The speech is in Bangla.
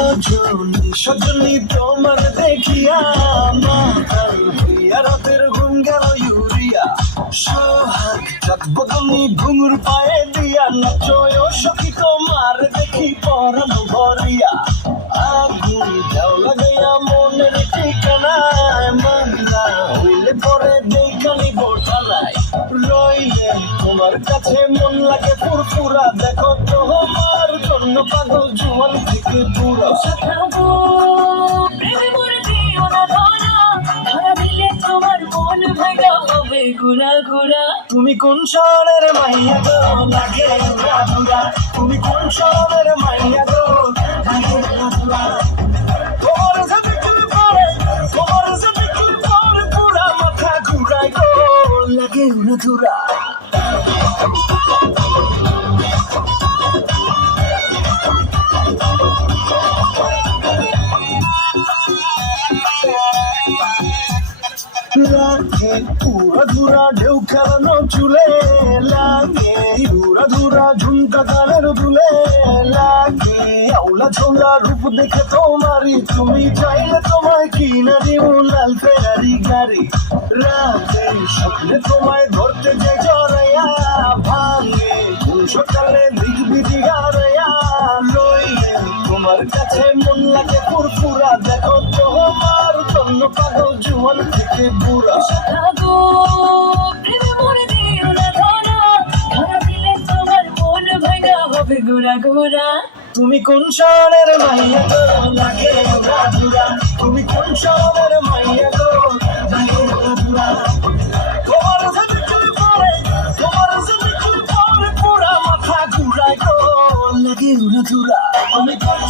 রজনী সজনী তোমার দেখিয়া মাতাল হইয়া রাতের ঘুম গেল ইউরিয়া সোহাগ চাঁদব তুমি ঘুঙুর পায়ে দিয়া নাচয় সখী তোমার দেখি পরানো ভরিয়া আগুন দাও লাগাইয়া মনের ঠিকানায় মান্দা হইলে পরে দেখানি বোঠানায় রইলে তোমার কাছে মন লাগে ফুরফুরা দেখো তোমার জন্য পাগল জুয়ান থেকে বুড়া প্রেমে মরে দিও না ধরা ধরা দিলে তোমার মন ভাঙা হবে ঘুরা ঘুরা তুমি কোন শহরের মাইয়া গো লাগে উড়া ধুরা তুমি কোন শহরের মাইয়া গো লাগে উড়া ধুরা তোমার সাথে কি পরে তোমার সাথে কি পরে পুরা মাথা ঘুরায় গো লাগে উড়া ধুরা লাগে উড়া ধুরা ঢেউ খেলানো চুলে লাগে উড়া ধুরা ঝুমকা গানের দুলে লাগে আউলা ঝোলা রূপ দেখে তোমারই তুমি চাইলে তোমায় কিনা দিব লাল ফেরারি গাড়ি রাতে স্বপ্নে তোমায় ধরতে যে জড়াইয়া ভাঙে কোন সকালে দিগবি দিগাড়াইয়া রইলে তোমার কাছে মন লাগে ফুরফুরা দেখো তোমার জন্য পাগল জুয়ান থেকে বুড়া গো প্রেমে মরে দিও না ধরা ধরা দিলে তোমার মন ভাঙা হবে ঘুরা ঘুরা তুমি কোন শহরের মাইয়া গো লাগে উড়া ধুরা তুমি কোন শহরের মাইয়া গো লাগে উড়া ধুরা তোমার সাথে কি পরে তোমার সাথে কি পরে পুরা মাথা ঘুরায় গো লাগে উড়া ধুরা তুমি কোন